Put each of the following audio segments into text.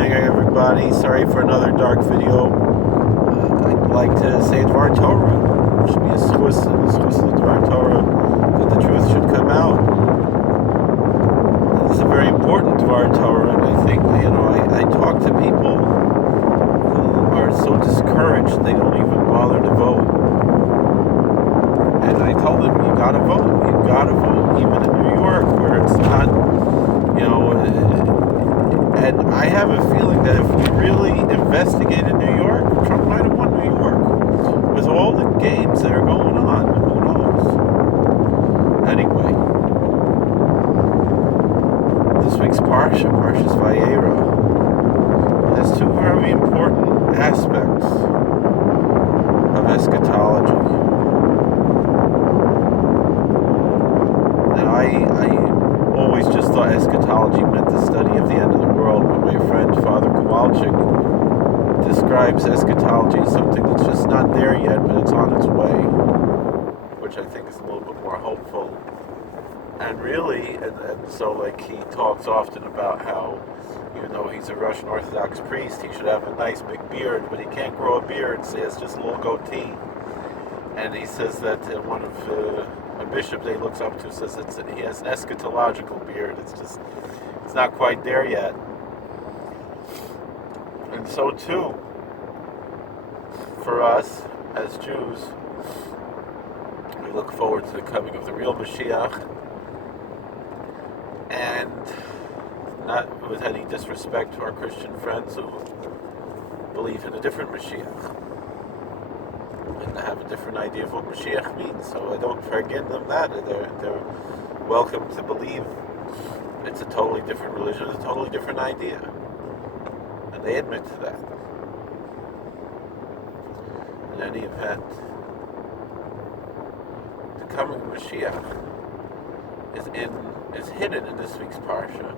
evening, everybody. Sorry for another dark video. I'd like to say Dvar Torah. It should be a schus of Dvar Torah, that the truth should come out. This is a very important Dvar Torah, and I think, I talk to people who are so discouraged they don't even bother to vote. And I told them, you gotta vote. You gotta vote, even in New York, where it's not, and I have a feeling that if we really investigated New York, Trump might have won New York. With all the games that are going on, who knows? Anyway, this week's Parshas Vayera, has two very important aspects of eschatology. Now, I always just thought eschatology meant the study of the end of the world, but my friend Father Kowalczyk describes eschatology as something that's just not there yet, but it's on its way, which I think is a little bit more hopeful. And really, and so like he talks often about how, even though he's a Russian Orthodox priest, he should have a nice big beard, but he can't grow a beard, so he has just a little goatee. And he says that one of a bishop that he looks up to says he has an eschatological beard. It's not quite there yet. And so too, for us as Jews, we look forward to the coming of the real Mashiach, and not with any disrespect to our Christian friends who believe in a different Mashiach and have a different idea of what Mashiach means. So I don't forgive them that. They're welcome to believe it's a totally different religion, a totally different idea. And they admit to that. In any event, the coming of Mashiach is hidden in this week's Parsha.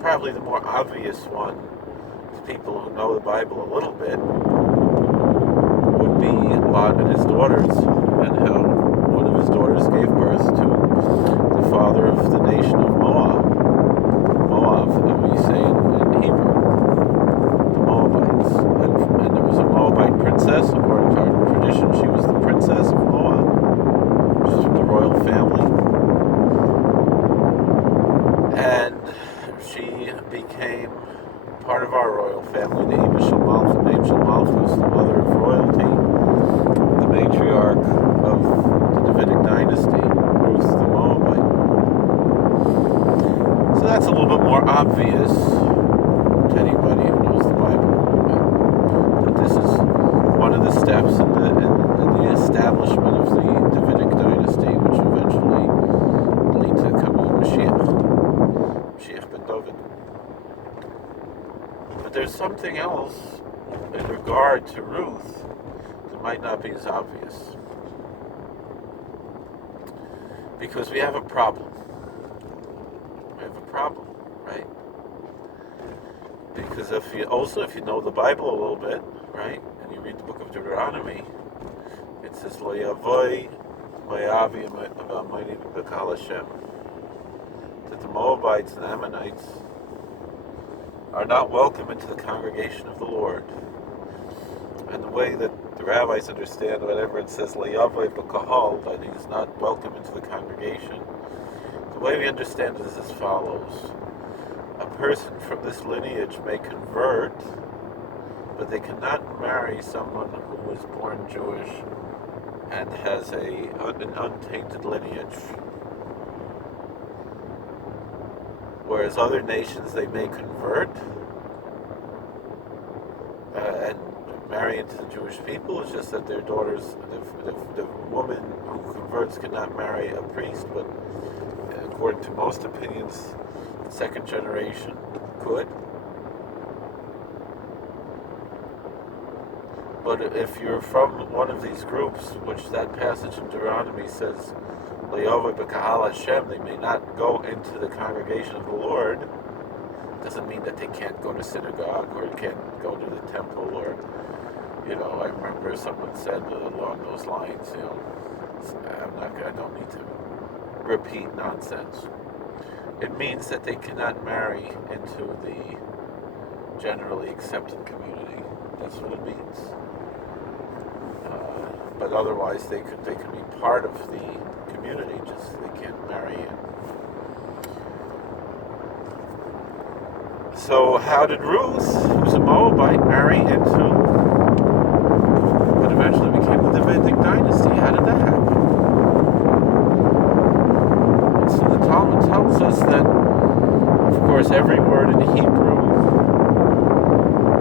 Probably the more obvious one to people who know the Bible a little bit would be Lot and his daughters, and how one of his daughters gave birth to the father of the nation of Moab. Moab, that we say in Hebrew, the Moabites. And there was a Moabite princess, according to our tradition. She was the princess of Moab. She was from the royal family. And she became part of our royal family, the Imah Shel Malchus, the mother of royalty, the matriarch of the Davidic dynasty, Ruth the Moabite. So that's a little bit more obvious to anybody who knows the Bible. But this is one of the steps in the establishment of the Davidic dynasty, which eventually lead to the coming of Mashiach ben David. But there's something else in regard to Ruth that might not be as obvious. Because we have a problem. We have a problem, right? Because if you know the Bible a little bit, right, and you read the book of Deuteronomy, it says, Lo yavoi ma'avi ma'amini b'kal Hashem, that the Moabites and Ammonites are not welcome into the congregation of the Lord. And the way that the rabbis understand whenever it says Le'yavoi b'kahal, that he is not welcome into the congregation, the way we understand it is as follows. A person from this lineage may convert, but they cannot marry someone who was born Jewish and has an untainted lineage. Whereas other nations, they may convert and marry into the Jewish people. It's just that their daughters, the woman who converts cannot marry a priest, but according to most opinions, the second generation could. But if you're from one of these groups, which that passage in Deuteronomy says, Le'yavoi b'kahal Hashem, they may not go into the congregation of the Lord, doesn't mean that they can't go to synagogue or can't go to the temple, or, I remember someone said along those lines, I don't need to repeat nonsense. It means that they cannot marry into the generally accepted community. That's what it means. But otherwise, they could be part of the community. Just they can't marry in. So how did Ruth, who's a Moabite, marry into what eventually became the Davidic dynasty? How did that happen? And so the Talmud tells us that, of course, every word in Hebrew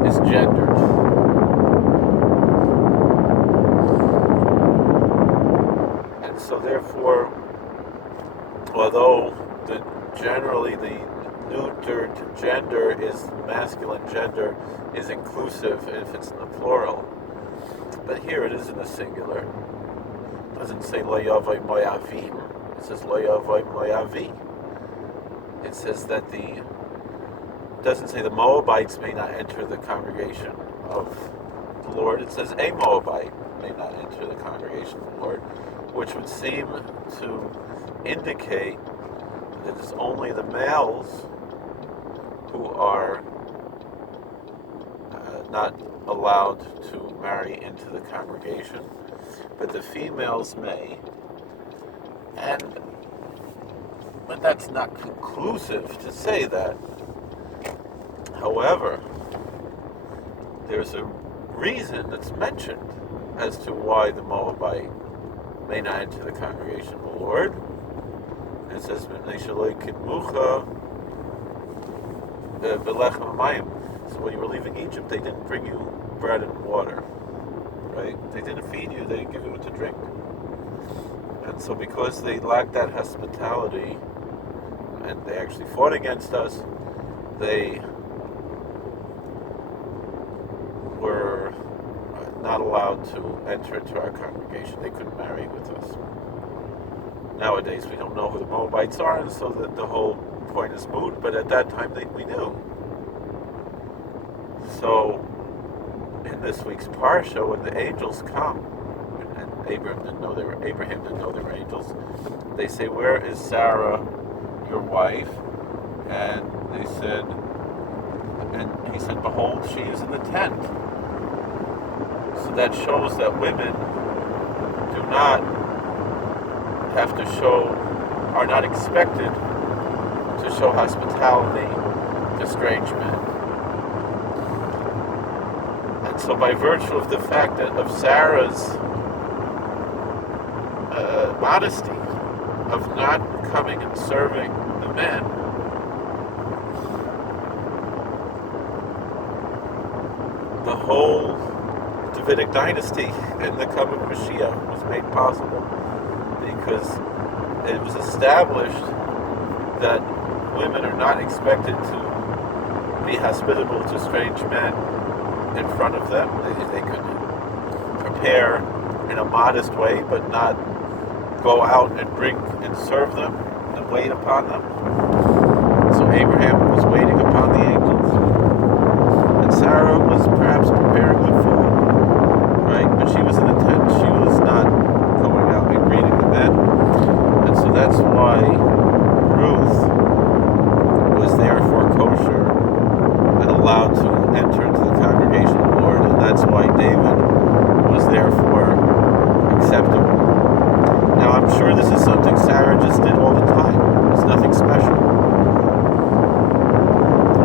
is gendered. And so therefore, although generally the neutered gender is masculine gender is inclusive if it's in the plural, but here it is in the singular. It doesn't say lo yavai moyavim, it says lo yavai moyavi. It says that it doesn't say the Moabites may not enter the congregation of the Lord. It says a Moabite may not enter the congregation of the Lord, which would seem to indicate that it's only the males who are not allowed to marry into the congregation, but the females may. But that's not conclusive to say that. However, there's a reason that's mentioned as to why the Moabite may not enter the congregation of the Lord. It says, so when you were leaving Egypt, they didn't bring you bread and water, right? They didn't feed you, they didn't give you what to drink. And so because they lacked that hospitality, and they actually fought against us, they were not allowed to enter into our congregation. They couldn't marry with us. Nowadays, we don't know who the Moabites are, and so the whole point is moot, but at that time we knew. So, in this week's Parsha, when the angels come, and Abraham didn't know they were angels, they say, "Where is Sarah, your wife?" And he said, "Behold, she is in the tent." So that shows that women do not have to are not expected to show hospitality to strange men. And so by virtue of the fact of Sarah's modesty, of not coming and serving the men, the whole Davidic dynasty and the coming of Mashiach was made possible, because it was established that women are not expected to be hospitable to strange men in front of them. They could prepare in a modest way, but not go out and bring and serve them and wait upon them. So Abraham was waiting upon the angels, and Sarah was perhaps preparing the food, right? But she was in the tent. She was not going out and greeting the men. And so that's why Ruth was therefore kosher and allowed to enter into the congregation of the Lord, and that's why David was therefore acceptable. Now I'm sure this is something Sarah just did all the time. It's nothing special.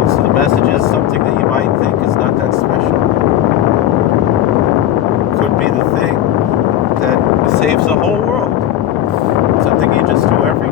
And so the message is something that you might think is not that special. Could be the thing that saves the whole world. Something you just do every